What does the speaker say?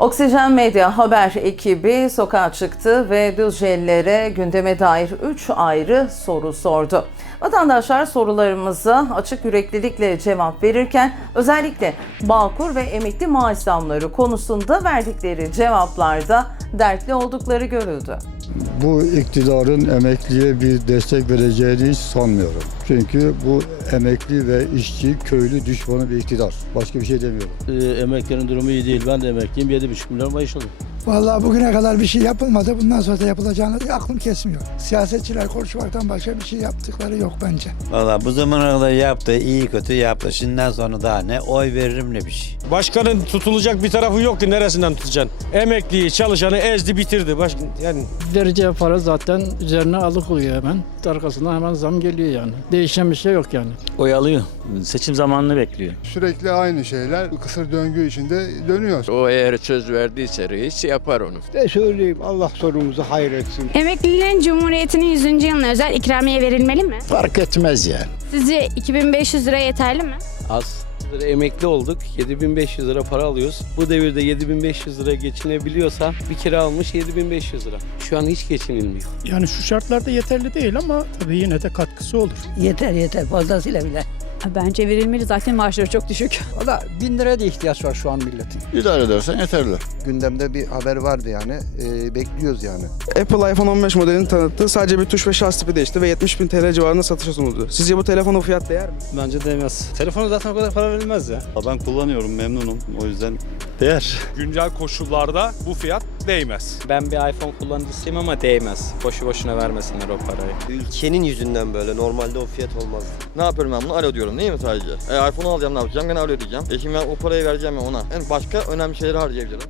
Oksijen Medya haber ekibi sokağa çıktı ve Düzcelilere gündeme dair 3 ayrı soru sordu. Vatandaşlar sorularımıza açık yüreklilikle cevap verirken özellikle Bağkur ve emekli maaş zamları konusunda verdikleri cevaplarda dertli oldukları görüldü. Bu iktidarın emekliye bir destek vereceğini hiç sanmıyorum. Çünkü bu emekli ve işçi, köylü düşmanı bir iktidar. Başka bir şey demiyorum. Ee, emeklerin durumu iyi değil. Ben de emekliyim. 7,5 milyon maaş alıyorum. Vallahi bugüne kadar bir şey yapılmadı. Bundan sonra da yapılacağını aklım kesmiyor. Siyasetçiler konuşmaktan başka bir şey yaptıkları yok bence. Valla bu zamana kadar yaptı, iyi kötü yaptı. Şimdiden sonra daha ne? Oy veririm ne bir şey. Başkanın tutulacak bir tarafı yoktu. Neresinden tutacaksın? Emekliyi, çalışanı ezdi, bitirdi. Baş, yani Vereceği para zaten üzerine alıkoyuyor hemen. Arkasından hemen zam geliyor yani. Değişen bir şey yok yani. Oyalıyor. Seçim zamanını bekliyor. Sürekli aynı şeyler kısır döngü içinde dönüyor. O eğer söz verdiyse reis yapar onu. Ne söyleyeyim Allah sonumuzu hayretsin. Emeklilerin Cumhuriyet'in 100. yılına özel ikramiye verilmeli mi? Fark etmez yani. Sizce 2500 lira yeterli mi? Az. Emekli olduk. 7500 lira para alıyoruz. Bu devirde 7500 lira geçinebiliyorsa bir kira almış 7500 lira. Şu an hiç geçinilmiyor. Yani şu şartlarda yeterli değil ama tabii yine de katkısı olur. Yeter yeter fazlasıyla bile. Bence verilmeli zaten maaşları çok düşük. Valla bin liraya da ihtiyaç var şu an milletin. İdare edersen yeterli. Gündemde bir haber vardı yani. Ee, bekliyoruz yani. Apple iPhone 15 modelini tanıttı. Sadece bir tuş ve şarj tipi değişti ve 70 bin TL civarında satışa sunuldu. Sizce bu telefon o fiyat değer mi? Bence değmez. Telefonu zaten o kadar para verilmez ya. Ben kullanıyorum, memnunum. O yüzden değer. güncel koşullarda bu fiyat değmez. Ben bir iPhone kullanıcısıyım ama değmez. Boşu boşuna vermesinler o parayı. Ülkenin yüzünden böyle. Normalde o fiyat olmaz. Ne yapıyorum ben bunu? Alo diyorum değil mi sadece? E, iPhone alacağım ne yapacağım? Gene alo diyeceğim. E şimdi ben o parayı vereceğim ya ona. Yani başka önemli şeyleri harcayabilirim.